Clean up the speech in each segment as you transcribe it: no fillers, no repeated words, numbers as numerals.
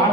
8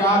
4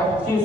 25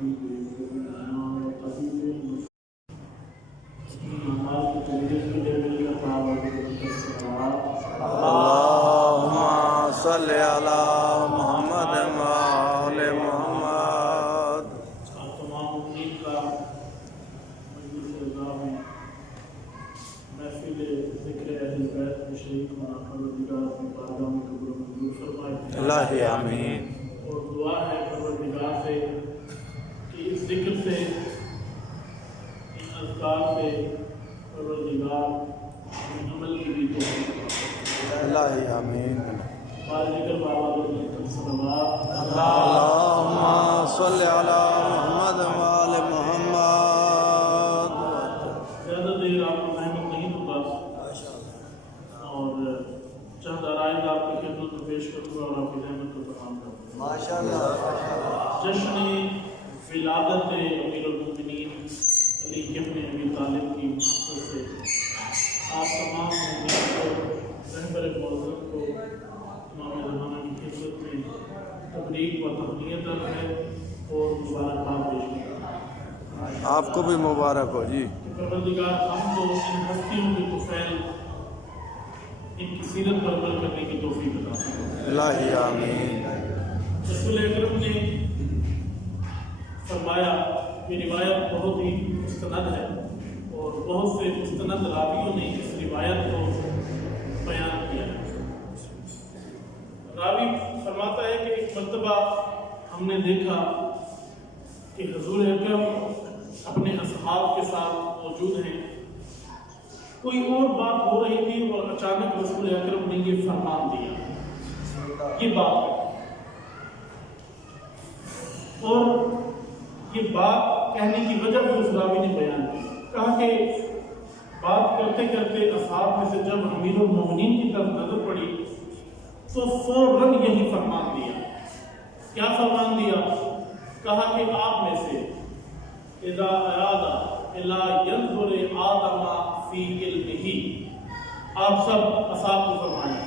اللهم صل على محمد وآل محمد. تمام امید کا مجلس اعزاز میں محفل ذکر اہل بیت میں شریک ہونا پروردگار اپنی بارگاہ میں قبول و منظور فرمائے. الہی آمین. اور دعا ہے پروردگار سے کہ اس ذکر سے ان اذکار سے پروردگار عمل کی بھی توفیق عطا. الہی آمین. ذکر بابا صلوات اللهم صل على محمد وآل محمد. زیادہ دیر آپ کو محنت نہیں ہوتا اور چند عرائض آپ کی خدمت میں پیش کروں گا اور آپ کی رحمت کو تمام کروں گا. جشن ولادت امیر المومنین علی ابن ابی طالب کی مناسبت سے آپ تمام مومنین کو رہبر معظم کو امام زمانہ کی خدمت میں تبریک و تہنیت ہے اور مبارکباد پیش کرتا ہوں. آپ کو بھی مبارک ہو جی. پروردگار ہم کو ان ہستیوں کے طفیل ان کی سیرت پر عمل کرنے کی توفیق عطا فرمائے. الہی آمین. رسول اکرم نے فرمایا کہ روایت بہت ہی مستند ہے اور بہت سے مستند راویوں نے اس روایت کو بیان کیا ہے. راوی فرماتا ہے کہ ایک مرتبہ ہم نے دیکھا کہ حضور اکرم اپنے اصحاب کے ساتھ موجود ہیں. کوئی اور بات ہو رہی تھی اور اچانک رسول اکرم نے یہ فرمان دیا یہ بات ہے. اور یہ بات کہنے کی وجہ بھی اس راوی نے بیان کی. کہا کہ بات کرتے کرتے اصحاب میں سے جب امیر المومنین کی طرف نظر پڑی تو فوراً یہی فرمان دیا. کیا فرمان دیا؟ کہا کہ آپ میں سے اذا اراد الا ينظر آدم فی علمہ. آپ سب اصحاب کو فرمایا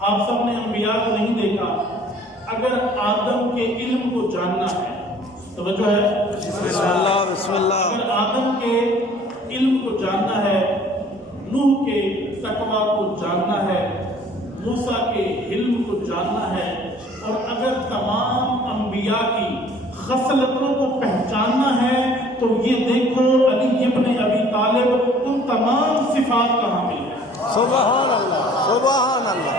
آپ سب نے انبیاء کو نہیں دیکھا. اگر آدم کے علم کو جاننا ہے توجہ ہے بسم اللہ بسم اللہ. اگر آدم کے علم کو جاننا ہے نوح کے تقویٰ کو جاننا ہے موسیٰ کے علم کو جاننا ہے اور اگر تمام انبیاء کی خصلتوں کو پہچاننا ہے تو یہ دیکھو علی ابن ابی طالب ان تمام صفات کا حامل ہے. سبحان اللہ سبحان اللہ.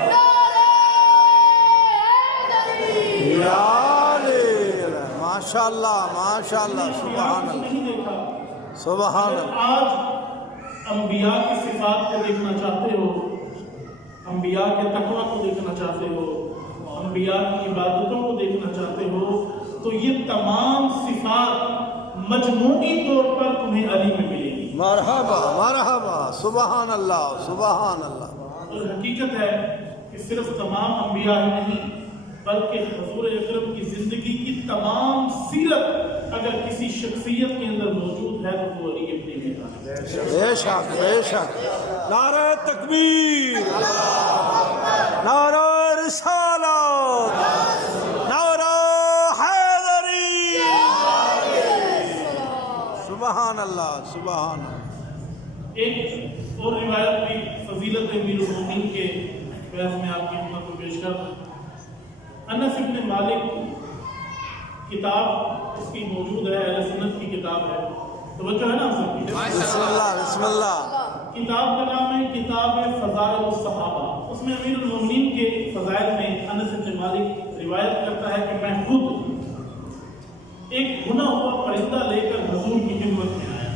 ماشاء اللہ ماشاء اللہ. سبحان اللہ نہیں دیکھا. سبحان اللہ. آج انبیاء کی صفات کو دیکھنا چاہتے ہو انبیاء کے تقویٰ کو دیکھنا چاہتے ہو انبیاء کی عبادتوں کو دیکھنا چاہتے ہو تو یہ تمام صفات مجموعی طور پر تمہیں علی میں ملے گی. مرحبا مرحبا. سبحان اللہ سبحان اللہ. اور حقیقت ہے کہ صرف تمام انبیاء ہی نہیں بلکہ حضور اکرم کی زندگی کی تمام سیرت اگر کسی شخصیت کے اندر موجود ہے تو وہ علی ابن ابی طالب. بے شک بے شک. نعرہ تکبیر نعرہ رسالت نعرہ حیدری. سبحان اللہ سبحان اللہ. ایک اور روایت بھی فضیلت امیر المومنین کے بحث میں آپ کی خدمت کو پیش کر انس ابن مالک کتاب اس کی موجود ہے اہل سنت کی کتاب ہے. توجہ ہے نا سب کی. بسم اللہ بسم اللہ. کتاب کا نام ہے کتاب فضائل الصحابہ. اس میں امیر المومنین کے فضائل میں انس ابن مالک روایت کرتا ہے کہ میں خود ایک بھنا ہوا پرندہ لے کر حضور کی خدمت میں آیا.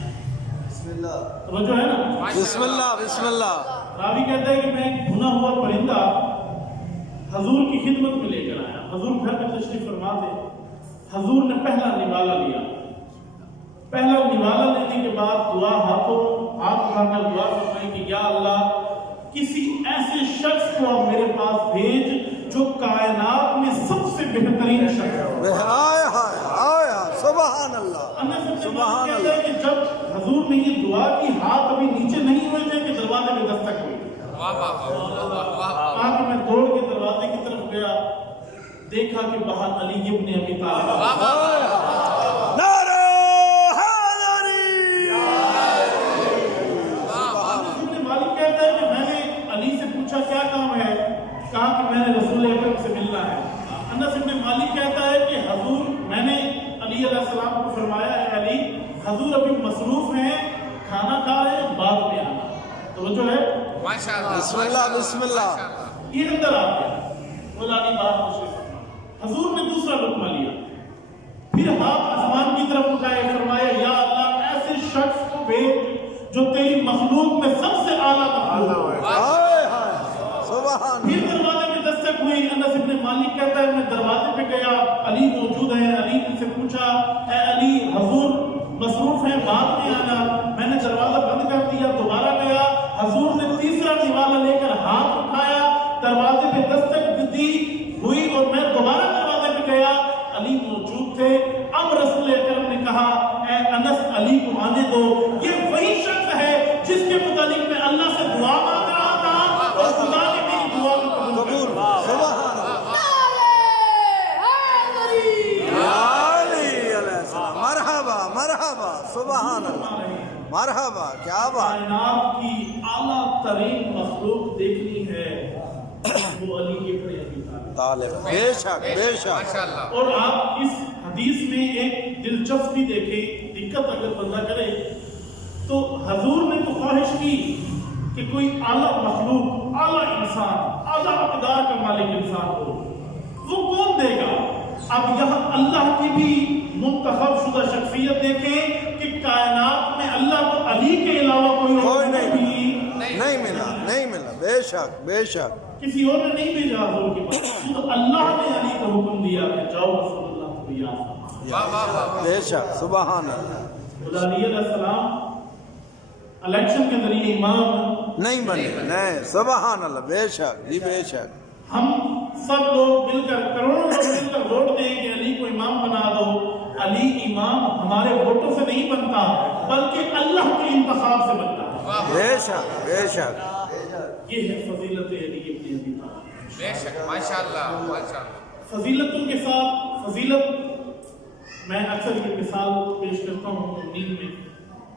بسم اللہ. توجہ ہے نا. بسم اللہ بسم اللہ. راوی کہتا ہے کہ میں ایک بھنا ہوا پرندہ حضور کی خدمت میں لے کر آیا. حضور گھر میں تشریف فرما تھے. حضور نے پہلا نوالا لیا. پہلا نوالا لینے کے بعد دعا ہاتھ اٹھا کر دعا فرمائی کہ یا اللہ کسی ایسے شخص کو آپ میرے پاس بھیج جو کائنات میں سب سے بہترین شخص ہے. ہائے ہائے ہائے. سبحان اللہ سبحان اللہ. کہ جب حضور نے یہ دعا کی ہاتھ ابھی نیچے نہیں ہوئے تھے کہ دروازے میں دستک ہوئی. کہا کہ میں دوڑ کے دروازے کی طرف گیا دیکھا کہ باہر علی ابن ابی طالب. حضور ابھی مصروف ہیں، کھانا کھا رہے ہیں، بعد میں آنا. توجہ ہے؟ ماشاءاللہ بسم اللہ بسم اللہ. یہ اندر آ گیا مولانا بات تشریف. حضور نے دوسرا لقمہ لیا، پھر ہاتھ آسمان کی طرف اٹھائے، فرمایا یا اللہ ایسے شخص کو بھیج جو تیری مخلوق میں سب سے اعلیٰ مخلوق ہے. ہائے ہائے سبحان. پھر دروازے میں دستک ہوئی. انس ابن مالک کہتا ہے میں دروازے پہ گیا، علی موجود ہے. علی نے سے پوچھا اے علی حضور مصروف ہیں، بعد میں آنا. میں نے دروازہ بند کر دیا، دوبارہ گیا. حضور نے تیسرا نوالہ لے کر ہاتھ اٹھایا، دروازے پہ دستک دی ہوئی اور میں دوبارہ دروازے پہ گیا، علی موجود تھے. اب رسول اکرم نے کہا اے انس علی کو آنے دو، یہ وہی شخص ہے جس کے متعلق میں اللہ سے دعا مانگ رہا تھا اور خدا نے میری دعا کو قبول کر لیا. سبحان اللہ. علی علیہ السلام. مرحبا مرحبا سبحان اللہ. مرحبا. کیا بات. کائنات کی اعلیٰ ترین مخلوق دیکھنی ہے وہ علی ابن ابی طالب. بے شک بے شک. ماشاءاللہ. اور آپ اس حدیث میں ایک دلچسپی دیکھیں. دقت اگر بندہ کرے تو حضور نے تو خواہش کی کہ کوئی اعلیٰ مخلوق، اعلیٰ انسان، اعلیٰ اقدار کا مالک انسان ہو. وہ کون دے گا؟ اب یہاں اللہ کی بھی منتخب شدہ شخصیت دیکھیں کہ کائنات میں اللہ کو علی کے علاوہ کوئی اور نہیں ملا. نہیں ملا. بے شک بے شک. کسی اور نے نہیں بھیجا حضور کے پاس. تو اللہ نے علی کو حکم دیا کہ جاؤ رسول اللہ کو بیعت. بے شک سبحان اللہ. خدا علی علیہ السلام الیکشن کے ذریعے امام نہیں بنے. نہیں سبحان اللہ. بے شک جی بے شک. ہم سب لوگ مل کر، کروڑوں لوگ مل کر ووٹ دیں کہ علی کو امام بنا دو. علی امام ہمارے ووٹوں سے نہیں بنتا بلکہ اللہ کے انتخاب سے بنتا ہے. بے شک بے شک. یہ ہے فضیلت علی ابن ابی طالب. بے شک ماشاءاللہ ماشاءاللہ. فضیلتوں کے ساتھ فضیلت میں اکثر یہ مثال پیش کرتا ہوں نیند میں.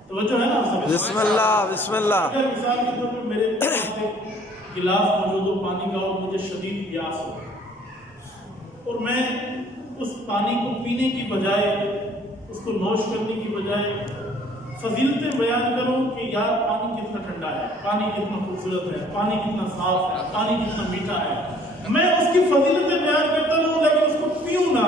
توجہ ہے نا سب؟ بسم اللہ بسم اللہ. اگر مثال کے طور پر میرے پاس ایک گلاس موجود ہو پانی کا اور مجھے شدید پیاس ہو اور میں اس پانی کو پینے کی بجائے، اس کو نوش کرنے کی بجائے فضیلتیں بیان کروں کہ یار پانی کتنا ٹھنڈا ہے، پانی کتنا خوبصورت ہے، پانی کتنا صاف ہے، پانی کتنا میٹھا ہے، میں اس کی فضیلتیں بیان کرتا ہوں لیکن اس کو پیوں نہ.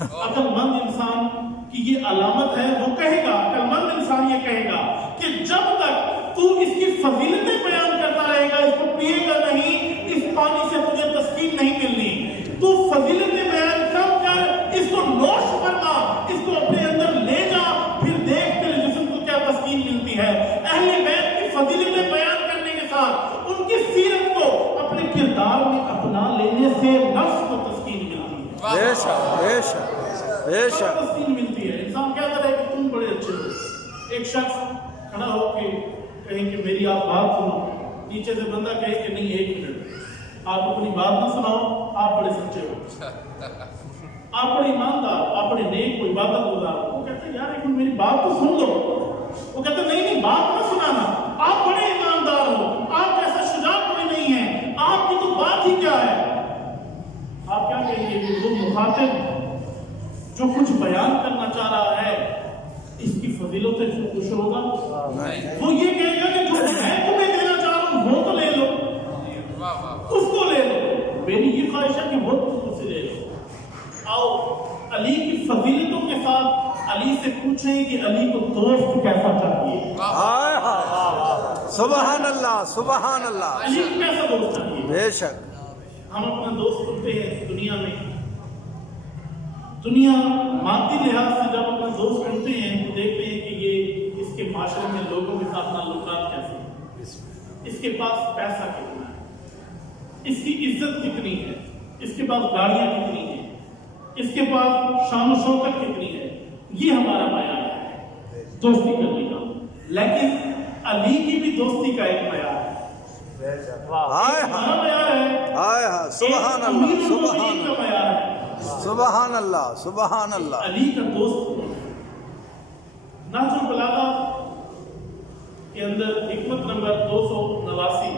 عقل مند انسان کی یہ علامت ہے، وہ کہے گا، عقل مند انسان یہ کہے گا کہ جب تک تو اس کی فضیلتیں بیان کرتا رہے گا، اس کو پیے گا نہیں، اس پانی سے تجھے تسکین نہیں ملنی. تو فضیلتیں بیان کم کر، اس کو نوش کرنا، اس کو اپنے اندر لے جا، پھر دیکھ تیرے جسم کو کیا تسکین ملتی ہے. اہل بیت کی فضیلتیں بیان کرنے کے ساتھ ان کی سیرت کو اپنے کردار میں اپنا لینے سے نفس کو تسکین ملتی ہے. بے شک بے شک بے شک. تسکین ملتی ہے. انسان کیا کرے کہ تم بڑے اچھے ہو. ایک شخص کھڑا ہو کے کہیں کہ میری آپ بات سنو، نیچے سے بندہ کہے کہ نہیں ایک منٹ آپ اپنی بات نہ سناؤ، آپ بڑے سچے ہو، آپ بڑے ایماندار، آپ بڑے نیک ہو، عبادت گزار. وہ کہتے ہیں یار ایک منٹ میری بات تو سن لو. وہ کہتے ہیں نہیں بات نہ سنانا، آپ بڑے ایماندار ہو، آپ جیسا شجاع کوئی نہیں ہے، آپ کی تو بات ہی کیا ہے. آپ کیا کہیں گے کہ وہ مخاطب جو کچھ بیان کرنا چاہ رہا ہے اس کی فضیلتیں سے خوش ہوگا؟ وہ یہ کہے گا کہ جو میں تمہیں دینا چاہ رہا ہوں وہ تو لے لو، اس کو لے لو، میری یہ خواہش ہے کہ وہ تم سے لے لو. آؤ علی کی فضیلتوں کے ساتھ علی سے پوچھیں کہ علی کو دوست کیسا چاہیے. ہائے ہائے سبحان اللہ سبحان اللہ. علی کو کیسا دوست چاہیے؟ بے شک. ہم اپنا دوست ڈھونڈتے ہیں دنیا میں، دنیا مادی لحاظ سے جب اپنا دوست ڈھونڈتے ہیں تو دیکھتے ہیں کہ یہ اس کے معاشرے میں لوگوں کے ساتھ تعلقات کیسے ہیں، اس کے پاس پیسہ کتنا ہے، اس کی عزت کتنی ہے، اس کے پاس گاڑیاں کتنی ہیں، اس کے پاس شان و شوکت کتنی ہے. یہ ہمارا معیار ہے دوستی کرنے کا. لیکن علی کی بھی دوستی کا ایک معیار ہے. ہائے ہمارا معیار ہے ہائے ہائے سبحان اللہ سبحان کا اللہ معیار ہے. سبحان اللہ سبحان اللہ. علی کا دوست نہج البلاغہ کے اندر حکمت نمبر 289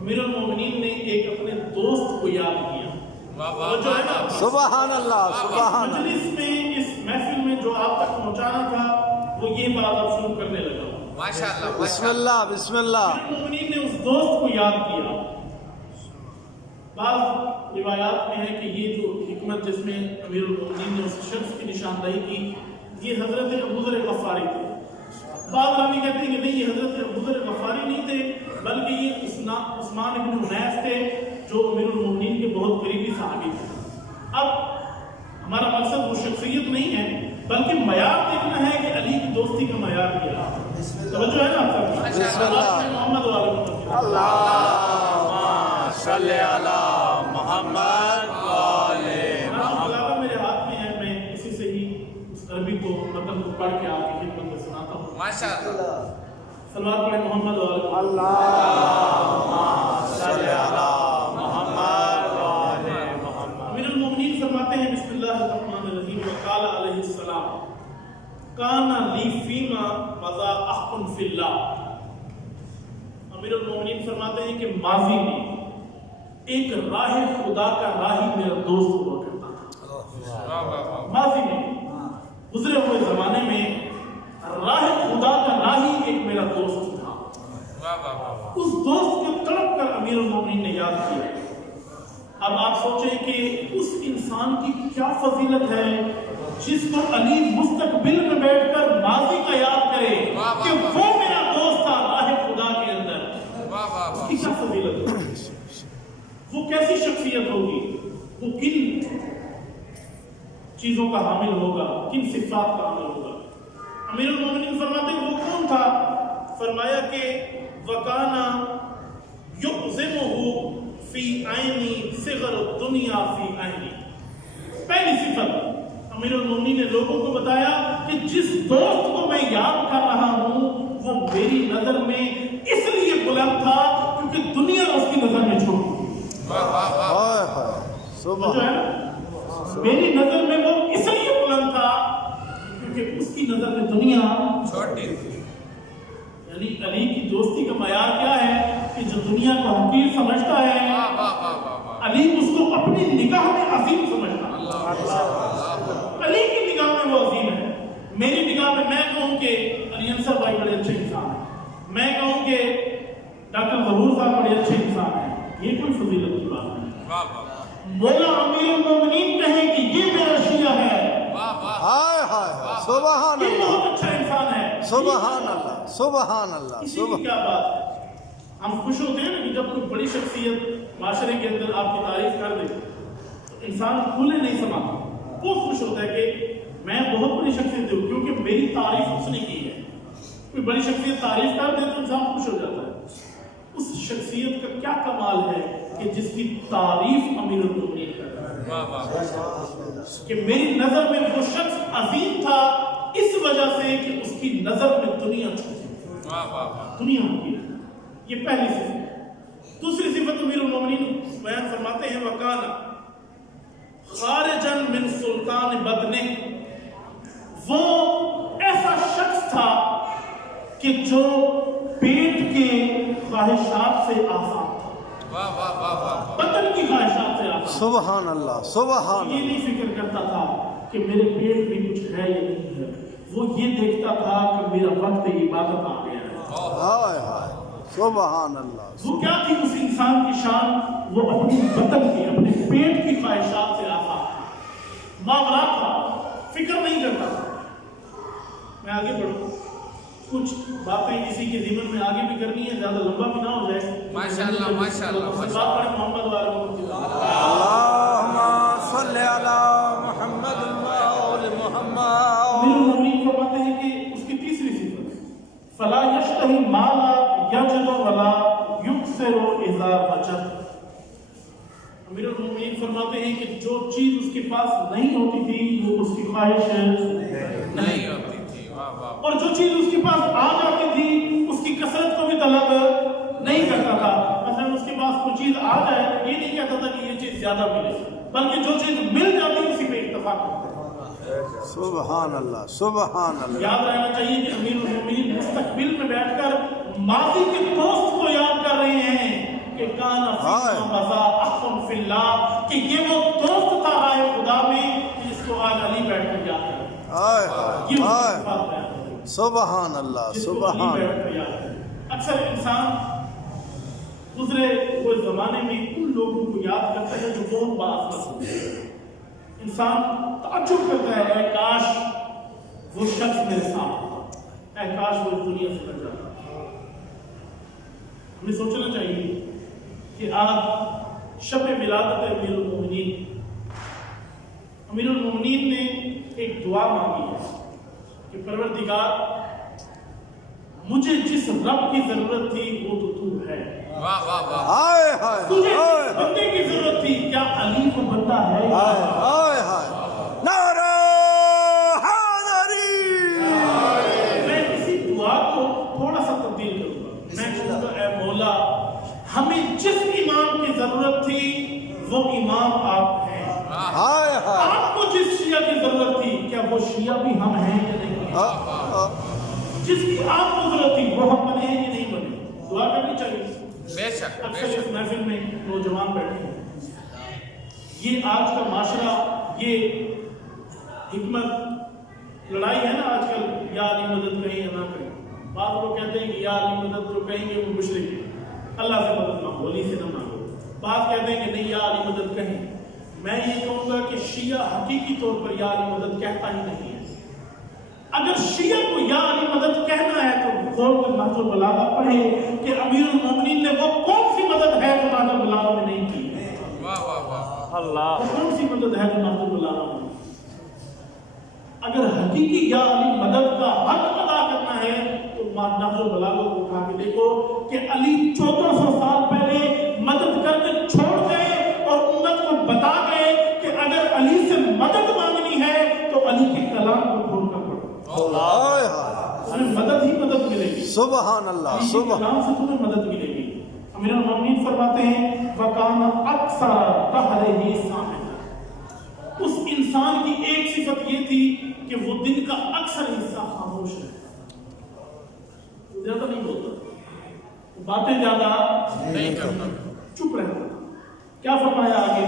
امیر المومنین نے ایک اپنے دوست کو یاد کیا. جو ہے نا سبحان اللہ سبحان اللہ مجلس میں اس محفل میں جو آپ تک پہنچانا تھا وہ یہ بات اب شروع کرنے لگا ماشاءاللہ بسم اللہ بسم اللہ مومنین نے اس دوست کو یاد کیا. بعض روایات میں ہے کہ یہ جو حکمت جس میں امیر المومنین نے اس شخص کی نشاندہی کی یہ حضرت ابو ذر غفاری تھے. بعض راوی کہتے ہیں کہ نہیں یہ حضرت ابو ذر غفاری نہیں تھے بلکہ یہ عثمان ابن حنیف تھے جو امیر المومنین کے بہت قریبی صحابی تھے. اب ہمارا مقصد وہ شخصیت نہیں ہے بلکہ معیار دیکھنا ہے کہ علی کی دوستی کا معیار کیا ہے. توجہ ہے نا آپ سب بسم اللہ محمد والے اللہم صلی علی محمد وآلِ محمد. میرے ہاتھ میں ہے میں اسی سے ہی اس عربی کو مطلب کو پڑھ کے آپ کی خدمت میں سناتا ہوں. ماشاءاللہ صلوات پڑھیں محمد والے اللہم صلی علی محمد وآلِ محمد. امیر المومنین فرماتے ہیں بسم اللہ الرحمن الرحیم وقال علیہ السلام کانا لی فیما مضا اخ فی اللہ. امیر المومنین فرماتے ہیں کہ ماضی میں ایک راہ خدا کا راہی میرا دوست ہوا کرتا تھا. ماضی میں گزرے ہوئے زمانے میں راہ خدا کا راہی ایک میرا دوست تھا. اس دوست کو تڑپ کر امیر المومنین نے یاد کیا. اب آپ سوچیں کہ اس انسان کی کیا فضیلت ہے جس کو علی مستقبل میں بیٹھ کر ماضی کا یاد کرے کہ وہ میرا دوست تھا راہ خدا کے اندر. اس کی کیا فضیلت ہوگی, وہ کیسی شخصیت ہوگی, وہ کن چیزوں کا حامل ہوگا, کن صفات کا حامل ہوگا. امیر المومنین فرماتے ہیں وہ کون تھا. فرمایا کہ وَكَانَ يُعْزِمُهُ فِي عَيْنِ صِغَرُ الدُّنْيَا فِي عَيْنِ. پہلی صفت امیر المومنین نے لوگوں کو بتایا کہ جس دوست کو میں یاد کر رہا ہوں وہ میری نظر میں اس لیے بلند تھا کیونکہ دنیا اس کی نظر میں چھوٹی تھی. ہائے ہائے سبحان میری نظر میں وہ اس لیے بلند تھا کیونکہ اس کی نظر میں دنیا چھوٹی تھی. یعنی علی کی دوستی کا معیار کیا ہے کہ جو دنیا کو حقیر سمجھتا ہے علی اس کو اپنی نگاہ میں عظیم سمجھتا ہے. علی کی نگاہ میں وہ عظیم ہے. میری نگاہ میں میں کہوں کہ علی انصر بھائی بڑے اچھے انسان ہیں, میں کہوں کہ ڈاکٹر ظہور صاحب بڑے اچھے انسان ہیں, یہ کوئی فضیلت کی بات نہیں. مولا امیر المومنین کہیں کہ یہ میرا شیعہ ہے, ہائے ہائے سبحان یہ اللہ بہت اچھا انسان ہے. سبحان اللہ سبحان اللہ اسی کی کیا بات ہے. ہم خوش ہوتے ہیں کہ جب کوئی بڑی شخصیت معاشرے کے اندر آپ کی تعریف کر دے تو انسان کھلے نہیں سماتا, بہت خوش ہوتا ہے کہ میں بہت بڑی شخصیت ہوں کیونکہ میری تعریف اس نے کی ہے. کوئی بڑی شخصیت تعریف کر دے تو انسان خوش ہو جاتا ہے. اس شخصیت کا کیا کمال ہے کہ جس کی تعریف امیر المومنین کرتا ہے کہ میری نظر میں وہ شخص عظیم تھا اس وجہ سے کہ اس کی نظر میں دنیا چھوٹی دنیا ہوتی ہے. یہ پہلی صفت. دوسری صفت امیر المومنین بیان فرماتے ہیں وَكَانَ خارجاً من سلطان بدنے. وہ ایسا شخص تھا کہ جو پیٹ کے خواہشات سے آزاد تھا, بدن کی خواہشات سے آزاد. سبحان اللہ سبحان یہ نہیں فکر کرتا تھا کہ میرے پیٹ میں کچھ ہے یا نہیں ہے, وہ یہ دیکھتا تھا کہ میرا وقت عبادت آ گیا ہے. ہائے ہائے سبحان اللہ. وہ کیا تھی اس انسان کی شان, وہ اپنی بدن کی اپنے پیٹ کی خواہشات سے آزاد تھا, ماورا تھا, فکر نہیں کرتا تھا. میں آگے بڑھوں, کچھ باتیں اسی کے ضمن میں آگے بھی کرنی ہے, زیادہ لمبا بھی نہ ہو جائے. ماشاءاللہ ماشاءاللہ محمد والے اللہم صلی علی محمد وآل محمد. امیر المومنین فرماتے ہیں کہ اس کی تیسری صفت فلا یشتہی ما لا یجد ولا یکثر اذا وجد. امیر المومنین فرماتے ہیں کہ جو چیز اس کے پاس نہیں ہوتی تھی وہ اس کی خواہش نہیں ہوتی تھی, اور جو چیز اس کے پاس آ جاتی تھی اس کی کثرت کو بھی طلب نہیں کرتا تھا. مثلا اس کے پاس کوئی چیز آ جائے یہ نہیں کہتا تھا کہ یہ چیز زیادہ ملے, بلکہ جو چیز مل جاتی اسی پہ اتفاق کرتا. سبحان اللہ سبحان اللہ. یاد رہنا چاہیے کہ امیر المومنین مستقبل میں بیٹھ کر ماضی کے دوست کو یاد کر رہے ہیں کہ کان فیما بزا اخن فی اللہ، کہ یہ وہ دوست تھا راہ خدا میں جس کو آج علی بیٹھ کر یاد کرے. یہ بات ہے سبحان اللہ سبحان. اکثر انسان گزرے ہوئے زمانے میں ان لوگوں کو یاد کرتا ہے جو بہت باعث ہوتے ہیں. انسان تعجب کرتا ہے اے کاش وہ شخص میرے ساتھ ہوتا، اے کاش وہ اس دنیا سے نہ جاتا. ہمیں سوچنا چاہیے کہ آج شب ولادت امیر المومنین، امیر المومنین نے ایک دعا مانگی ہے کہ پروردگار مجھے جس رب کی ضرورت تھی وہ تو ہے. تجھے جس بندے کی ضرورت تھی، کیا علی کو بندہ ہے؟ نعرہ حیدری. میں اسی دعا کو تھوڑا سا تبدیل کروں گا. میں کہوں گا اے مولا، ہمیں جس امام کی ضرورت تھی وہ امام آپ ہیں. آپ کو جس شیعہ کی ضرورت تھی، کیا وہ شیعہ بھی ہم ہیں یا نہیں؟ جس کی آپ کو ضرورت تھی وہ ہم بنے ہیں یا نہیں بنے؟ دعا کرنی چاہیے. بے شک اکثر اس محفل میں نوجوان بیٹھے ہیں. یہ آج کا معاشرہ، یہ حکمت لڑائی ہے نا آج کل، یا علی مدد کہیں یا نہ کہیں. بعض لوگ کہتے ہیں کہ یا علی مدد جو کہیں گے وہ مشرک ہے، اللہ سے مدد مانگو، علی سے نہ مانگو. بعض کہتے ہیں کہ نہیں یا علی مدد کہیں. میں یہ کہوں گا کہ شیعہ حقیقی طور پر یا علی مدد کہتا ہی نہیں ہے. اگر شیعہ کو یا علی مدد کہنا ہے تو کھول کر نہج البلاغہ پڑھے کہ امیر المومنین نے وہ کون سی مدد ہے جو نہج البلاغہ میں نہیں کی. اللہ، کون سی مدد ہے جو نہج البلاغہ میں؟ اگر حقیقی یا علی مدد کا حق ادا کرنا ہے تو نہج البلاغہ کو اٹھا کے دیکھو کہ علی 1400 سال پہلے مدد کر کے چھوڑ گئے اور امت کو بتا گئے کہ اگر علی سے مدد مانگنی ہے تو علی کے کلام کو کھول کر پڑھو. تمہیں مدد ہی مدد ملے گی. سبحان اللہ علی کے کلام سے تمہیں مدد ملے گی. امیر المومنین فرماتے ہیں وَكَانَ أَكْثَرَ دَهْرِهِ صَامِتًا. اس انسان کی ایک صفت یہ تھی کہ وہ دن کا اکثر حصہ خاموش ہے، زیادہ نہیں بولتا، باتیں زیادہ نہیں کرتا، چپ رہتا تھا. کیا فرمایا آگے؟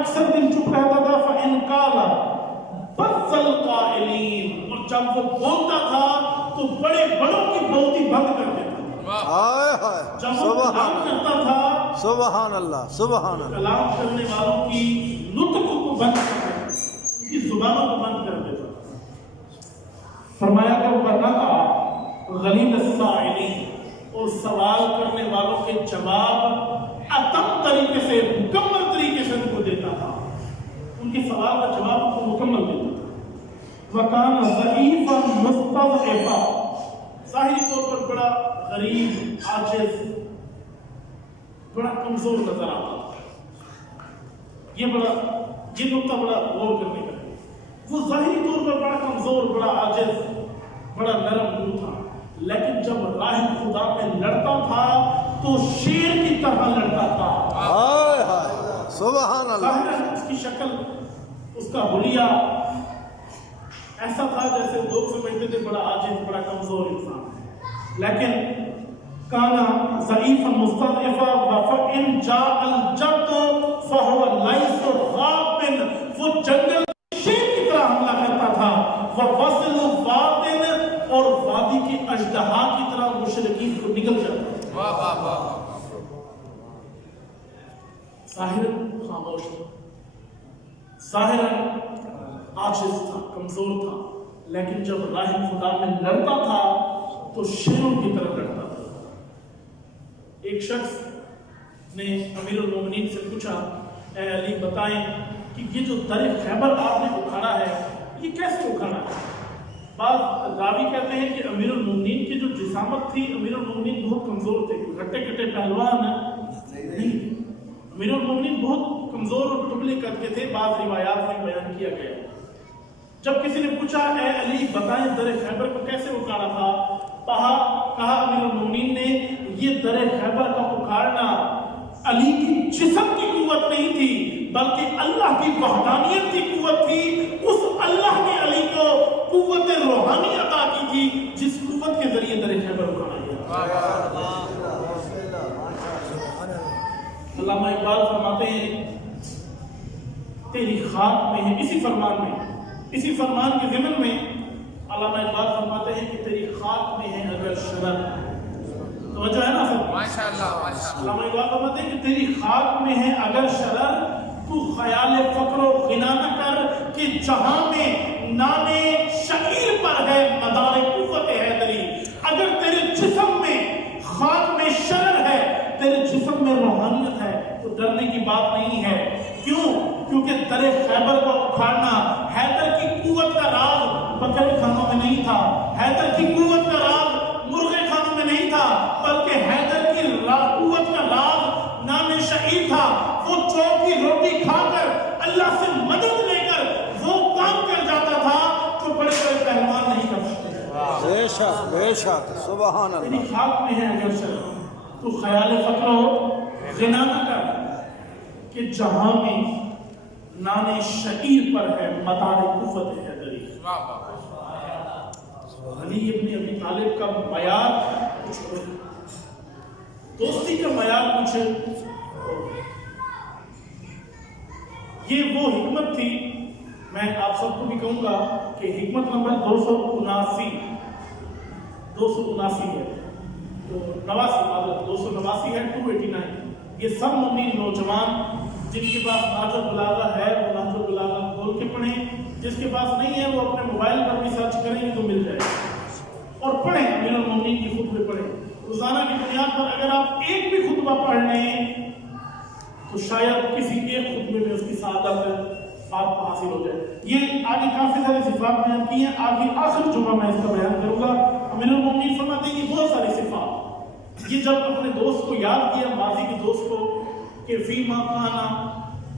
اکثر دن چپ رہتا تھا. فَإِنْ قَالَ بَثَّ الْقَائِلِينَ. اور جب وہ بولتا تھا تو بڑے بڑوں کی بولتی بند کر دیتا تھا. جب وہ کلام کرتا تھا، سبحان اللہ سبحان اللہ، کلام کرنے والوں کی نطق کو بند کر دیتا تھا، ان کی زبانوں کو بند کر دیتا تھا. فرمایا کہ وَنَقَعَ غَلِيظَ السَّائِلِينَ. اور سوال کرنے والوں کے جواب اتم طریقے سے، مکمل طریقے سے ان کو دیتا تھا. ان کے سوال کا جواب کو مکمل دیتا تھا. وَكَانَ ضَعِيفًا مُسْتَضْعِفًا. ظاہری طور پر بڑا غریب، عاجز، بڑا کمزور نظر آتا تھا. یہ نقطہ بڑا غور کرنے کا ہے. وہ ظاہری طور پر بڑا کمزور، بڑا عاجز، بڑا نرم روح تھا، لیکن جب راہ خدا میں لڑتا تھا تو شیر کی طرح لڑتا تھا. سبحان اللہ. ظاہر اس کی شکل، اس کا حلیہ ایسا تھا جیسے لوگ سمجھتے تھے بڑا عاجز، بڑا کمزور انسان ہے، لیکن کانا ضعیفا مستضعفا وَفَإِنْ جَاءَ الْجَدُّ فَهُوَ لَيْسُ غَابٍ. وہ جنگل شیر کی طرح حملہ کرتا تھا. وَفَصِلُ وَادٍ. اور وادی کے اژدہا کی طرح مشرکین کو نگل جاتا تھا. ظاہراً خاموش تھا، ظاہراً عاجز تھا، کمزور تھا، لیکن جب راہ خدا میں لڑتا تھا تو شیروں کی طرح لڑتا تھا. ایک شخص نے امیر المومنین سے پوچھا اے علی بتائیں کہ یہ جو در خیبر آپ نے اکھاڑا ہے یہ کیسے اکھاڑا ہے؟ بعض راوی کہتے ہیں کہ امیر المومنین کی جو جسامت تھی، امیر المومنین بہت کمزور تھے، گھٹے گھٹے پہلوان نہیں. امیر المومنین بہت کمزور اور دبلے قد کے تھے، بعض روایات میں بیان کیا گیا. جب کسی نے پوچھا اے علی بتائیں در خیبر کو کیسے اکھاڑا تھا؟ کہا امیر المومنین نے یہ در خیبر کا اکھاڑنا علی کی جسم کی قوت نہیں تھی بلکہ اللہ کی وحدانیت کی قوت تھی. اس اللہ نے علی کو قوت روحانی عطا کی تھی جس قوت کے ذریعے در خیبر اکھاڑا گیا. اقبال فرماتے ہیں تیری خاک میں ہے، اسی فرمان کے ضمن میں علامہ اقبال فرماتے ہیں کہ تیری خاک میں ہے اگر شرر، توجہ ہے نا سر؟ ماشاءاللہ علامہ اقبال فرماتے ہیں کہ تیری خاک میں ہے اگر شرر، تو خیال فقر و غنا نہ کر کہ جہاں میں نام شعیر پر ہے مدار قوت حیدری۔ اگر تیرے جسم میں خاک میں شرر ہے، تیرے جسم میں روحانیت ہے، تو ڈرنے کی بات نہیں ہے۔ کیوں؟ کیونکہ در خیبر کو اکھاڑنا حیدر کی قوت کا راز بکرے کھانوں میں نہیں تھا، حیدر کی قوت کا راز مرغے کھانوں میں نہیں تھا، بلکہ حیدر کی قوت کا راز نام شعیر تھا۔ وہ چوک کی روٹی کھا کر اللہ سے مدد لے کر وہ کام کر جاتا تھا جو بڑے بڑے پہلوان نہیں کر سکتے۔ بے شک بے شک، سبحان تیری اللہ۔ خاک میں ہے اگر شرر، تو خیال فقر و غنا نہ کر کہ جہاں میں نام شعیر پر ہے مدار قوت حیدری۔ علی ابن ابی طالب کا معیار کچھ اور ہے، دوستی کا معیار کچھ اور۔ یہ وہ حکمت تھی، میں آپ سب کو بھی کہوں گا کہ حکمت نمبر 279 ہے، تو 289 ہے، 289۔ یہ سب مومن نوجوان جن کے پاس نہج البلاغہ ہے وہ نہج البلاغہ کھول کے پڑھیں، جس کے پاس نہیں ہے وہ اپنے موبائل پر بھی سرچ کریں گے تو مل جائے گا، اور پڑھیں، امیر المومنین کی خطبے پڑھیں۔ روزانہ کی بنیاد پر اگر آپ ایک بھی خطبہ پڑھ لیں تو شاید کسی ایک خطبے میں اس کی سعادت آپ کو حاصل ہو جائے۔ یہ آگے کافی سارے صفات بیان کی ہیں، آگے آخر جمعہ میں اس کا بیان کروں گا۔ امیر المومنین فرماتے ہیں کہ بہت ساری صفات، یہ جب اپنے دوست کو یاد کیا، ماضی کے دوست کو، کہ فیما کانا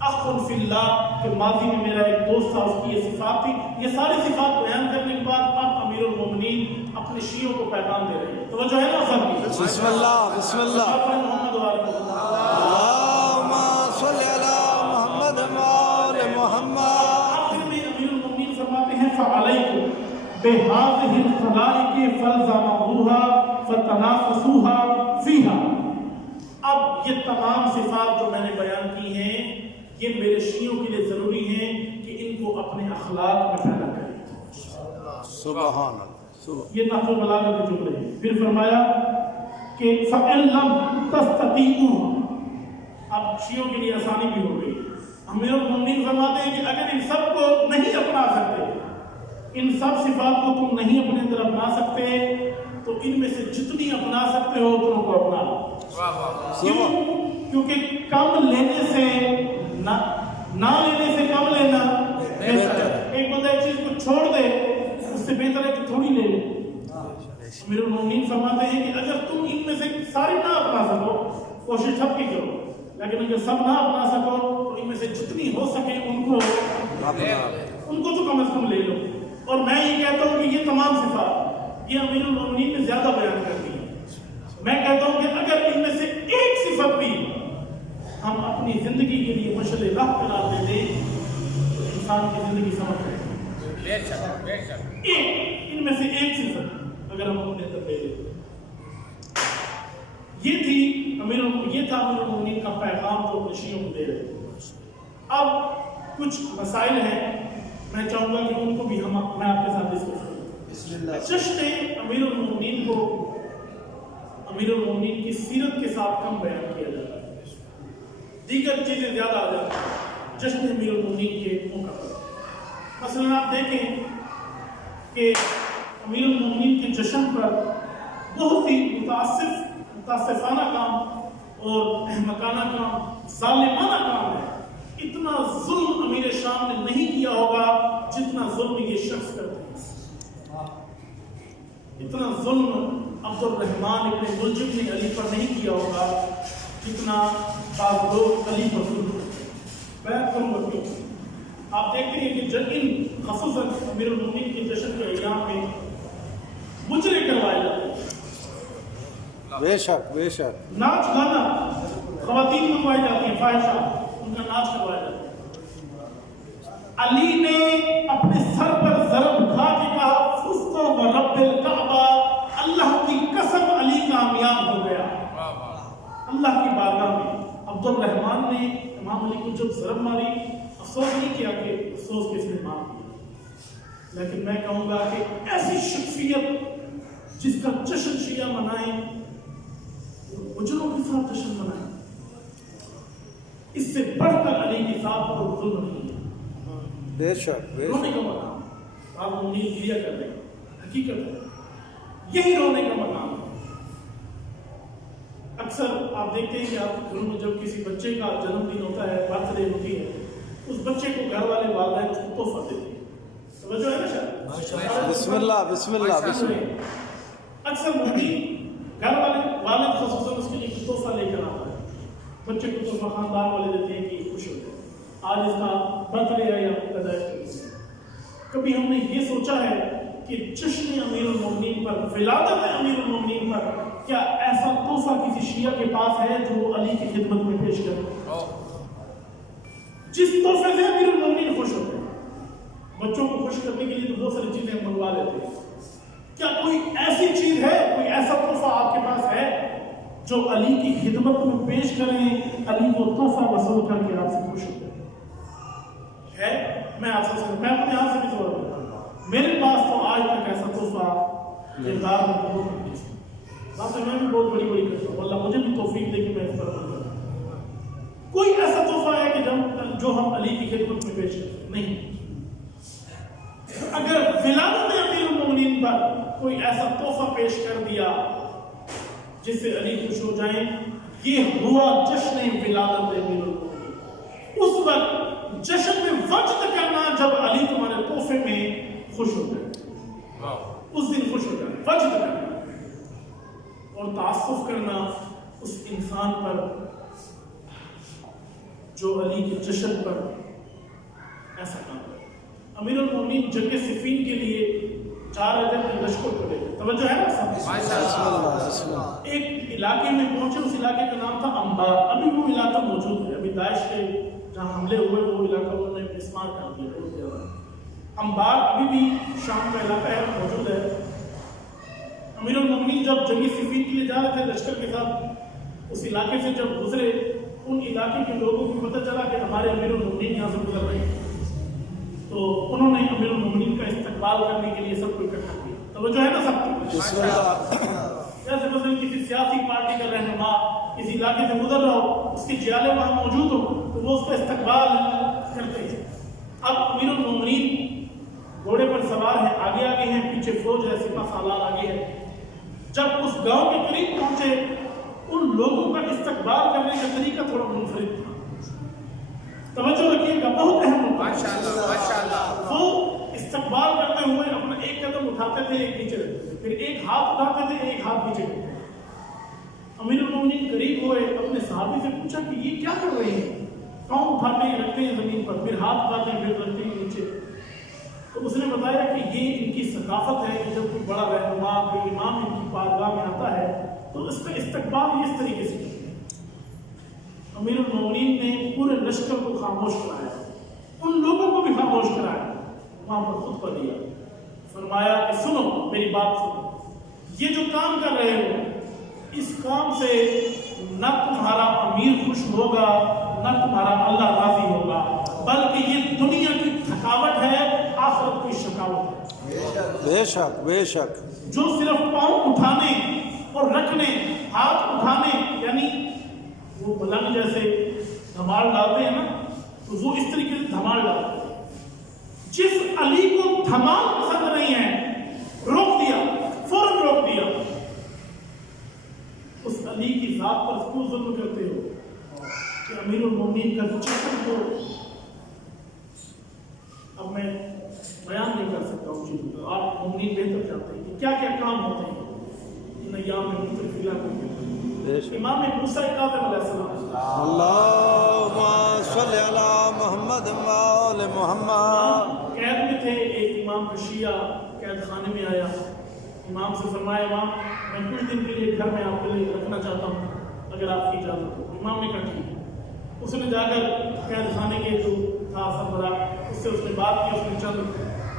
اخ فی اللہ، کہ ماضی میں میرا ایک دوست تھا، اس کی یہ صفات تھی۔ یہ ساری صفات بیان کرنے کے بعد اب امیر المومنین اپنے شیعوں کو پیغام دے رہے ہیں۔ توجہ ہے نا سب؟ بسم اللہ بسم اللہ۔ محمد اللہم صلی علی محمد وآل محمد۔ آخر میں امیر المومنین فرماتے ہیں فعلیکم بہذہ الخلائق فالزموها فتنافسوها فیہا۔ اب یہ تمام صفات جو میں نے بیان کی ہیں یہ میرے شیعوں کے لیے ضروری ہیں کہ ان کو اپنے اخلاق میں پیدا کریں۔ سبحان اللہ۔ یہ نحو البلاغہ کے جملے ہیں۔ پھر فرمایا کہ فَإِن لَمْ تَسْتَطِيعُوا، اب شیعوں کے لیے آسانی بھی ہو گئی۔ امیر المومنین فرماتے ہیں کہ اگر ان سب کو نہیں اپنا سکتے، ان سب صفات کو تم نہیں اپنے اندر اپنا سکتے، تو ان میں سے جتنی اپنا سکتے ہو تم کو اپنا لو۔ کیوں؟ کیونکہ کم لینے سے نہ لینے سے کم لینا بہتر ہے۔ ایک بندہ ایک چیز کو چھوڑ دے اس سے بہتر ہے کہ تھوڑی لے لے۔ امیر المومنین فرماتے ہیں کہ اگر تم ان میں سے ساری نہ اپنا سکو، کوشش سب کی کرو، لیکن اگر سب نہ اپنا سکو تو ان میں سے جتنی ہو سکے ان کو تو کم از کم لے لو۔ اور میں یہ کہتا ہوں کہ یہ تمام صفات یہ امیر المومنین نے زیادہ بیان کرتی ہیں۔ میں کہتا ہوں کہ اگر ان میں سے ایک صفت بھی ہم اپنی زندگی کے لیے مشعل راہ قرار دے دیں تو انسان کی زندگی سمجھ جائے گی۔ ایک ان میں سے ایک صفت اگر ہم اپنے اندر لے لیں، یہ تھا امیر المومنین کا پیغام جو اپنے شیعوں کو دے رہے۔ اب کچھ مسائل ہیں، میں چاہوں گا کہ ان کو بھی میں آپ کے ساتھ ڈسکس کروں۔ جشن امیر المومنین کو امیر المومنین کی سیرت کے ساتھ کم بیان کیا جاتا ہے، دیگر چیزیں زیادہ آ جاتی ہیں جشن امیر المومنین کے موقع پر۔ مثلا آپ دیکھیں کہ امیر المومنین کے جشن پر بہت ہی متاسفانہ کام اور احمقانہ کام، ظالمانہ کام ہے۔ اتنا ظلم امیر شام نے نہیں کیا ہوگا جتنا ظلم یہ شخص کرتے ہیں۔ اتنا ظلم عبد الرحمن ابن ملجم نے علی پر نہیں کیا ہوگا جتنا بعض لوگ علی پر ظلم کرتے ہیں۔ بیان کروں گا کیوں؟ آپ دیکھتے ہیں کہ جب ان خصوصاً امیر المومنین کے جشن کے ایام میں مجرے کروائے جاتے ہیں، بے شک بے شک، ناچ گانا، خواتین منگوائی جاتی ہیں، فاحشہ ان کا ناچ کروایا جاتا ہے۔ علی نے اپنے سر پر ضرب کھا کے کہا فزت و رب الکعبہ، اللہ کی قسم علی کامیاب ہو گیا۔ اللہ کی بارگاہ میں اب عبد الرحمن نے امام علی کو جب ضرب ماری افسوس نہیں کیا کہ افسوس کس نے مار دیا، لیکن میں کہوں گا کہ ایسی شخصیت جس کا جشن شیعہ منائیں، اجروں کے ساتھ جشن منائیں، اس سے بڑھ کر علی کے ساتھ پر ظلم نہیں ہے۔ بے شک بے رونے شک کا مقام آپ امید کیا کر رہے ہیں، حقیقت ہے یہی رونے کا مقام ہے۔ اکثر آپ دیکھتے ہیں کہ آپ کے گھروں میں جب کسی بچے کا جنم دن ہوتا ہے، برتھ ڈے ہوتی ہے، اس بچے کو گھر والے والدین اس کو تحفہ دیتے ہیں، توجہ ہے نا شاید؟ بسم اللہ بسم اللہ بسم اللہ۔ اکثر مومن گھر والد خصوصاً اس کے لیے تحفہ لے کر آتا ہے، بچے کو تحفہ خاندان والے دیتے ہیں کہ خوش ہو جائے، آج اس کا برتھ ڈے ہے یا پیدائش۔ کبھی ہم نے یہ سوچا ہے کہ جشن امیر المومنین پر، ولادت امیر المومنین پر کیا ایسا تحفہ کسی شیعہ کے پاس ہے جو وہ علی کی خدمت میں پیش کرے؟ جس تحفے سے امیر المومنین خوش ہوتے ہیں، بچوں کو خوش کرنے کے لیے تو بہت ساری چیزیں منگوا لیتے ہیں، کیا کوئی ایسی چیز ہے، کوئی ایسا تحفہ آپ کے پاس ہے جو علی کی خدمت میں پیش کریں، علی کو تحفہ وصول کر کے آپ سے خوش ہوتے ہیں؟ میں آپ سے میں اپنے آپ سے بھی سوال کرتا ہوں، میرے پاس تو آج تک ایسا تحفہ کردار میں بہت نہیں ہے، بات میں بھی بہت بڑی بڑی کرتا ہوں، اللہ مجھے بھی توفیق دے کہ میں اس پر عمل کروں۔ کوئی ایسا تحفہ ہے کہ جو ہم علی کی خدمت میں پیش کریں؟ نہیں۔ اگر ولادت امیر المومنین پر کوئی ایسا تحفہ پیش کر دیا جس سے علی خوش ہو جائیں، یہ ہوا جشن ولادت امیر المومنین۔ اس وقت جشن میں وجد کرنا جب علی تمہارے تحفے میں خوش ہو جائے، اس دن خوش ہو جائے، وجد کرنا اور تعصف کرنا اس انسان پر جو علی کے جشن پر ایسا کام کرے۔ امیر المومنین جنگ صفین کے لیے 4 رجب میں لشکر کو لے گئے، توجہ ہے نا؟ ایک علاقے میں پہنچے، اس علاقے کا نام تھا انبار، ابھی وہ علاقہ موجود ہے، ابھی داعش کے جہاں حملے ہوئے وہ علاقہ انہوں نے مسمار کر دیا۔ انبار ابھی بھی شام کا علاقہ ہے، موجود ہے۔ امیر المومنین جب جنگی صفین کے لیے جا رہے تھے لشکر کے ساتھ، اس علاقے سے جب گزرے، ان علاقے کے لوگوں کو پتہ چلا کہ ہمارے امیر المومنین یہاں سے گزر رہے ہیں، تو انہوں نے امیر المومنین کا استقبال کرنے کے لیے سب کو اکٹھا کیا، توجہ ہے نا سب کو؟ جیسے مثلا کسی سیاسی پارٹی کا رہنما کسی علاقے سے گزر رہا ہو، اس کے جیالے وہاں موجود ہو تو وہ اس کا استقبال کرتے ہیں۔ اب امیر المومنین گھوڑے پر سوار ہیں، آگے آگے ہیں، پیچھے فوج ہے، سپہ سالار آگے ہے۔ جب اس گاؤں کے قریب پہنچے، ان لوگوں کا استقبال کرنے کا طریقہ تھوڑا منفرد تھا، توجہ رکھیے گا، بہت اہم ہوتا ہے۔ ماشاءاللہ۔ وہ استقبال کرتے ہوئے اپنا ایک قدم اٹھاتے تھے، ایک نیچے رکھتے تھے، پھر ایک ہاتھ اٹھاتے تھے، ایک ہاتھ نیچے رکھتے تھے۔ امیر المومنین قریب ہوئے، اپنے صحابی سے پوچھا کہ یہ کیا کر رہے ہیں؟ پاؤں اٹھاتے ہیں، رکھتے ہیں زمین پر، پھر ہاتھ اٹھاتے ہیں، پھر رکھتے ہیں نیچے۔ تو اس نے بتایا کہ یہ ان کی ثقافت ہے کہ جب کوئی بڑا رہنما، کوئی امام ان کی بارگاہ میں آتا ہے تو اس کا استقبال اس طریقے سے کرتے ہیں۔ امیر المومنین نے پورے لشکر کو خاموش کرایا، ان لوگوں کو بھی خاموش کرایا، وہاں پر خطبہ دیا، فرمایا کہ سنو میری بات سنو، یہ جو کام کر رہے ہو اس کام سے نہ تمہارا امیر خوش ہوگا، نہ تمہارا اللہ راضی ہوگا، بلکہ یہ دنیا کی تھکاوٹ ہے، آخرت کی شکاوت ہے۔ بے شک بے شک۔ جو صرف پاؤں اٹھانے اور رکھنے، ہاتھ اٹھانے، یعنی وہ ملنگ جیسے دھمال ڈالتے ہیں نا، تو وہ اس طریقے سے دھمال ڈالتے ہیں۔ جس علی کو دھمال پسند نہیں ہے، روک دیا، فوراً روک دیا۔ اس علی کی ذات پر کیوں ظلم کرتے ہو کہ امیر المومنین کا جسم کو اب میں بیان نہیں کر سکتا ہوں چیزوں کو، آپ مومنین بہتر جانتے ہیں کہ کیا کیا کام ہوتے ہیں ان ایام میں مختلف علاقوں میں۔ امام موسیٰ کاظم علیہ السلام، اللہم صلی علی محمد و آل محمد، قید میں تھے، ایک امام کا شیعہ قید خانے میں آیا، امام سے فرمایا امام میں کچھ دن کے لیے گھر میں آپ کے لیے رکھنا چاہتا ہوں، اگر آپ کی اجازت ہو۔ امام نے کہا ٹھیک ہے۔ اس نے جا کر قید خانے کے جو تھا سربراہ، اس سے بات کی، اس نے چند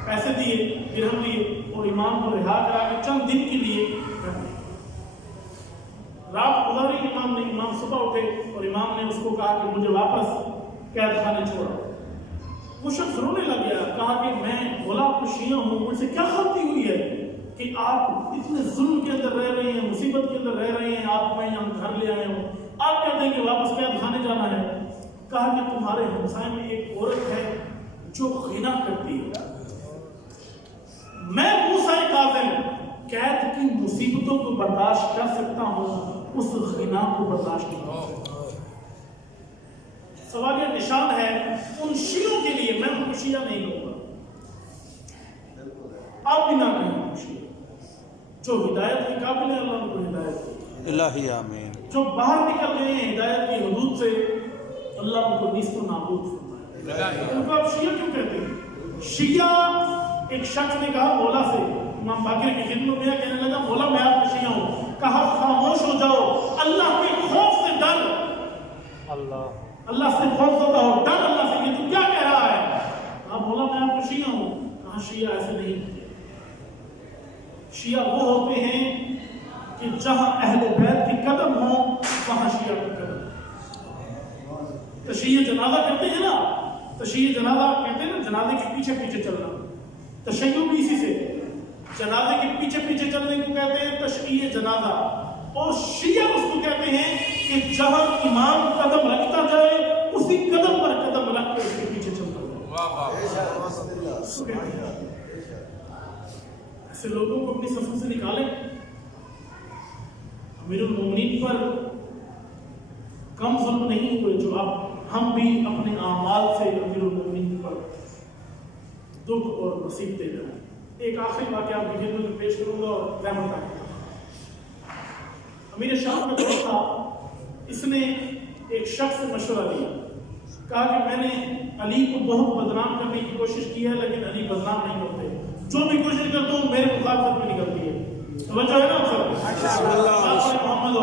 پیسے دیے، درہم دیے، اور امام کو رہا کرا کے چند دن کے لیے رکھ دیا۔ رات گزاری امام نے، امام صبح اٹھے اور امام نے اس کو کہا کہ مجھے واپس قید خانے چھوڑا. وہ شخص رونے لگ گیا، کہا کہ میں بولا آپ شیعہ ہوں، مجھ سے کیا غلطی ہوئی ہے کہ آپ اتنے ظلم کے اندر رہ رہے ہیں، مصیبت کے اندر رہ رہے ہیں، آپ میں یہاں گھر لے آئے ہوں، آپ کہتے ہیں کہ واپس قید خانے جانا ہے. کہا کہ تمہارے ہمسائے میں ایک عورت ہے جو غنا کرتی ہے، میں موسیٰ کاظم قید کی مصیبتوں کو برداشت کر سکتا ہوں، اس غنا کو برداشت نہیں کر سکتا. سوال یہ نشان ہے ان شیعوں کے لیے، میں ان کو شیعہ نہیں کہوں گا، آپ بھی نہ کہیں شیعہ، جو ہدایت کے قابل ہیں اللہ ان کو ہدایت دے، الہی آمین. جو باہر نکل گئے ہیں ہدایت کی حدود سے اللہ ان کو نیست و نابود فرمائے. ان کو آپ شیعہ کیوں کہتے ہیں؟ شیعہ، ایک شخص نے کہا مولا سے، امام باقر کی خدمت میں کہنے لگا مولا میں آپ کا شیعہ ہوں. کہا خاموش ہو جاؤ، اللہ کے خوف سے ڈر، اللہ سے خوف ہوتا ہو، ڈر اللہ سے. یہ تو کیا کہہ رہا ہے؟ کہا مولا میں آپ کا شیعہ ہوں. کہا شیعہ ایسے نہیں ہوتے، شیعہ وہ ہوتے ہیں کہ جہاں اہل بیت کے قدم ہوں وہاں شیعہ کا قدم. تشیع جنازہ کرتے ہیں نا، تشیع جنازہ کہتے ہیں نا، جنازے کے پیچھے پیچھے چلنا. تشیع بھی اسی سے، جنازے کے پیچھے پیچھے چلنے کو کہتے ہیں تشیع جنازہ. اور شیعہ اس کو کہتے ہیں کہ جہاں امام قدم رکھتا جائے اسی قدم پر قدم رکھ کر اس کے پیچھے چلتا جائے. ایسے لوگوں کو اپنی صفوں سے نکالیں. امیر المومنین پر کم ظلم نہیں ہوئے جو اب ہم بھی اپنے اعمال سے امیر المومنین پر دکھ اور مصیبتیں دے رہے ہیں. ایک آخری واقعہ آپ کی خدمت میں پیش کروں گا اور رحمت کا. امیر شام کا دوست تھا، اس نے ایک شخص سے مشورہ لیا، کہا کہ میں نے علی کو بہت بدنام کرنے کی کوشش کی ہے لیکن علی بدنام نہیں ہوتے، جو بھی کوشش کرتا ہوں میرے مخالفت میں نکلتی ہے. توجہ ہے نا سر؟ محمد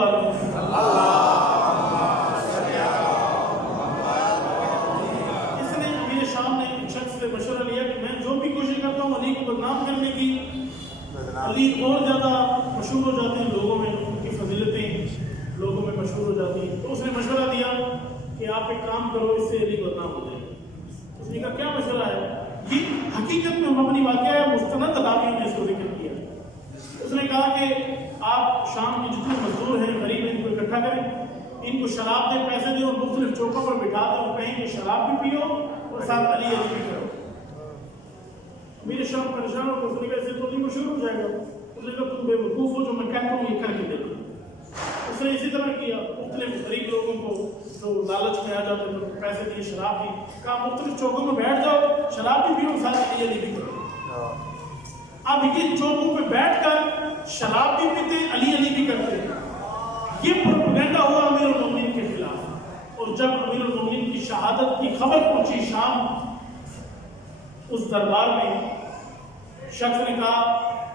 اس نے امیر شام نے ایک شخص سے مشورہ لیا کہ میں جو بھی کوشش کرتا ہوں علی کو بدنام کرنے کی، علی اور زیادہ مشہور ہو جاتے ہیں لوگوں میں، ان کی فضیلتیں لوگوں میں مشہور ہو جاتی ہیں. تو اس نے مشورہ دیا کہ آپ ایک کام کرو، اس سے علی بدنام ہو جائے. اس نے کہا کیا مشورہ ہے؟ یہ حقیقت میں مبنی واقعہ ہے، مستند راویوں نے اس کو ذکر کیا. اس نے کہا کہ آپ شام کے جتنے مزدور ہیں غریب ہیں ان کو اکٹھا کریں، ان کو شراب دیں، پیسے دیں اور مختلف چوکوں پر بٹھا دیں اور کہیں کہ شراب بھی پیو اور ساتھ علی بھی کرو. میرے شام پریشان ہو، اس نے کہا اس سے تو نہیں مشہور ہو جائے گا. اس نے کہا تم بے وقوف ہو، جو میں کہتا ہوں یہ کر کے دیکھو. اس نے اسی طرح کیا، مختلف غریب لوگوں کو جو لالچ میں آ جاتے تو پیسے دیے، شراب دی، کہا مختلف چوکوں میں بیٹھ جاؤ، شراب بھی پیو، ساتھ علی بھی کرو. اب یہ چوکوں پہ بیٹھ کر شراب بھی پیتے، علی بھی کرتے. یہ پروپیگنڈا ہوا امیر المومنین کے خلاف. اور جب امیر المومنین کی شہادت کی خبر پہنچی شام، اس دربار میں شخص نے کہا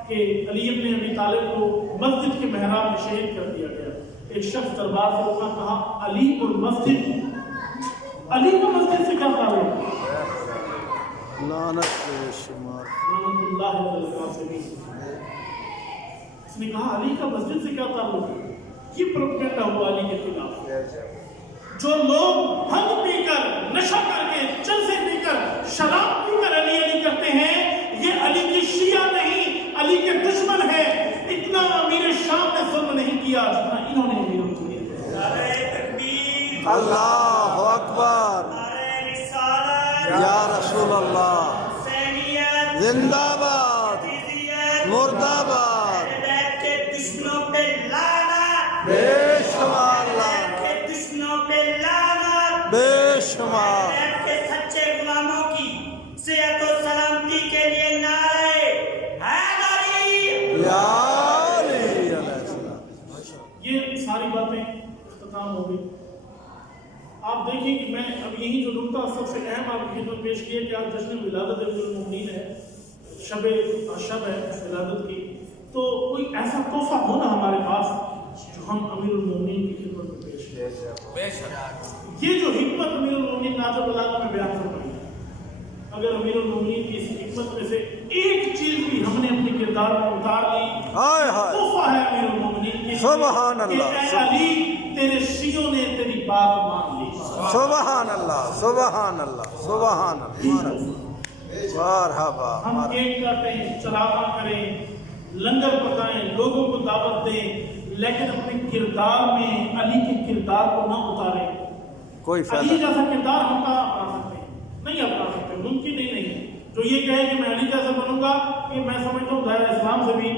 کہ علی ابن ابی طالب کو مسجد کے محراب میں شہید کر دیا گیا. ایک شخص دربار سے اٹھا، کہا علی اور مسجد، علی کو مسجد سے کیا تعلق؟ لعنت شمار رحمت اللہ علیہ. اس نے کہا علی کا مسجد سے کیا تعلق ہے؟ یہ پروپیگنڈا ہوا علی کے خلاف. جو لوگ بھنگ پی کر، نشہ کر کے، چرسے پی کر، شراب پی کر علی کرتے ہیں، یہ علی کی شیعہ نہیں، علی کے دشمن ہیں. اتنا امیر شام نے ظلم نہیں کیا جتنا انہوں نے امیر کو کیا. اللہ اکبر، یا رسول اللہ، زندہ باد، مردہ باد، بے شمار لعنت، بے شمار. سچے غلاموں کی صحت و سلامتی کے لیے نعرے حیدری. یا علی علیہ السلام. یہ ساری باتیں اختتام ہو گئی. آپ دیکھیں کہ میں اب یہی جو نقطہ سب سے اہم آپ کی خدمت پیش کیا کہ آج جشن ولادت امیر المومنین ہے، شب ہے ولادت کی، تو کوئی ایسا تحفہ ہونا ہمارے پاس جو ہم امیر المومنین کی خدمت میں پیش کریں. یہ جو حکمت امیر المومنین ناجو بلاغہ میں بیان فرمائی ہے، اگر امیر المومنین کی اس حکمت میں سے ایک چیز بھی ہم نے اپنی کردار میں اتار لی. ہائے ہائے تحفہ ہے امیر المومنین کے لیے سبحان اللہ. کہ اے علی تیرے شیعوں نے تیری بات مان لی. سبحان اللہ سبحان اللہ سبحان اللہ. مرحبا. ہم کیک کاٹیں، چراغاں کریں، لنگر پکائیں، لوگوں کو دعوت دیں، لیکن اپنے کردار میں علی کے کردار کو نہ اتاریں. کوئی علی فائدہ جیسا کردار ہم کہاں اپنا سکتے ہیں؟ نہیں اپنا سکتے، ممکن ہی نہیں ہے. جو یہ کہے کہ میں علی جیسا بنوں گا، یہ میں سمجھتا ہوں دائرہ اسلام سے بھی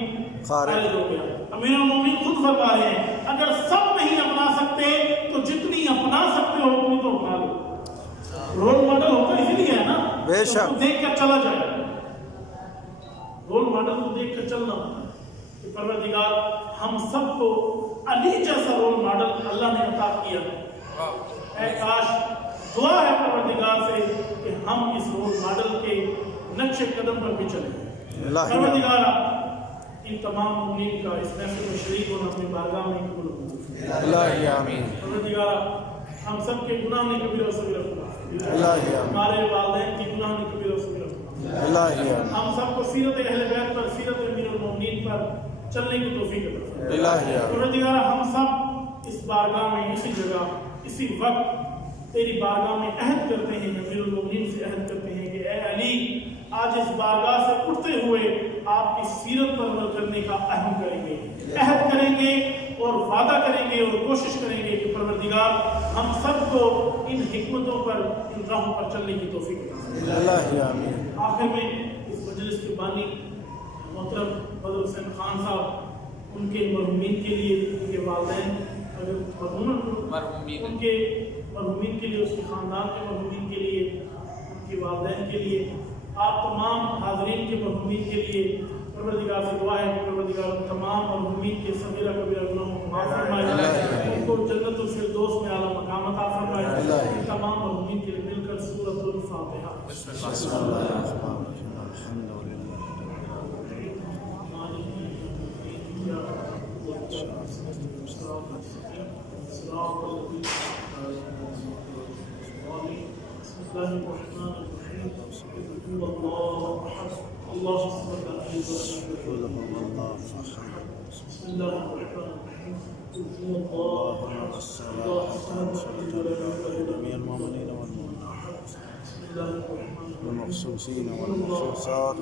خارج ہو گیا. امیر المومنین خود فرما رہے ہیں اگر سب نہیں اپنا سکتے تو جتنی اپنا سکتے ہو اتنی تو اپنا لو. رول ماڈل ہوتا اسی لیے ہے نا، بے شک. اس کو دیکھ کر چلا جائے. رول ماڈل کو دیکھ کر چلنا ہوتا ہے. کہ پروردگار ہم سب کو علی جیسا رول ماڈل اللہ نے عطا کیا. اے کاش دعا ہے پروردگار سے کہ ہم اس رول ماڈل کے نقش قدم پر بھی چلیں. پروردگار ان تمام مومنین کا اس محفل میں شریک ہونا اپنی بارگاہ میں قبول کرو. الہی آمین. پروردگار ہم سب کے گناہ میں کبیرہ و صغیرہ فرما. الہی آمین. ہمارے والدین کی گناہ میں کبیرہ و صغیرہ فرما. الہی آمین. ہم سب کو سیرت اہل بیت پر، سیرت امیر المومنین پر چلنے کی توفیق عطا فرما. الہی آمین. پروردگار ہم سب اس بارگاہ میں اسی جگہ اسی وقت تیری بارگاہ میں عہد کرتے ہیں، امیر المومنین سے عہد کرتے ہیں کہ اے علی آج اس بارگاہ سے اٹھتے ہوئے آپ کی سیرت پر عمل کرنے کا عہد کریں گے، عہد کریں گے اور وعدہ کریں گے اور کوشش کریں گے کہ پروردگار ہم سب کو ان حکمتوں پر، ان راہوں پر چلنے کی توفیق عطا فرما. الہی آمین. آخر میں اس مجلس کے بانی محترم بدر حسین خان صاحب، ان کے مرحومین کے لیے، ان کے والدین اگر مرحومین، ان کے مرحومین کے لیے، اس کے خاندان کے مرحومین کے لیے، ان کے والدین کے لیے، آپ تمام حاضرین کے مرحومین کے لیے پروردگار سے دعا ہے کہ پروردگار تمام مرحومین کے صغیرہ کبیرہ گناہوں کو معاف فرمائے، ان کو جنت الفردوس میں اعلیٰ مقام عطا فرمائے. تمام مرحومین کے لیے مل کر سورۃ الفاتحہ. بسم اللہ الرحمن الرحیم. الحمد للہ. المخصوصين والمخصوصات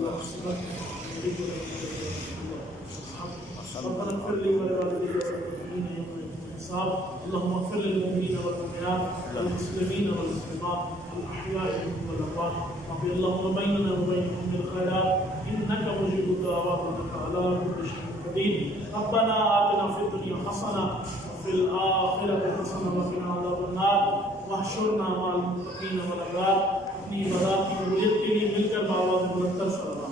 ربنا اغفر لي ولوالدي وللمؤمنين يوم الحساب. اللهم اغفر للمؤمنين والمؤمنات والمسلمين والمسلمات الاحياء منهم والاموات. رب اللهم بيننا وبينهم بالخيرات انك مجيب الدعوات وانك على كل شيء قدير. ربنا آتنا في الدنيا حسنه وفي الاخره حسنه وقنا عذاب النار واحشرنا مع المتقين والابرار. اپنی عبادات کی قبولیت کے لیے مل کر باواز بلند کر سلام.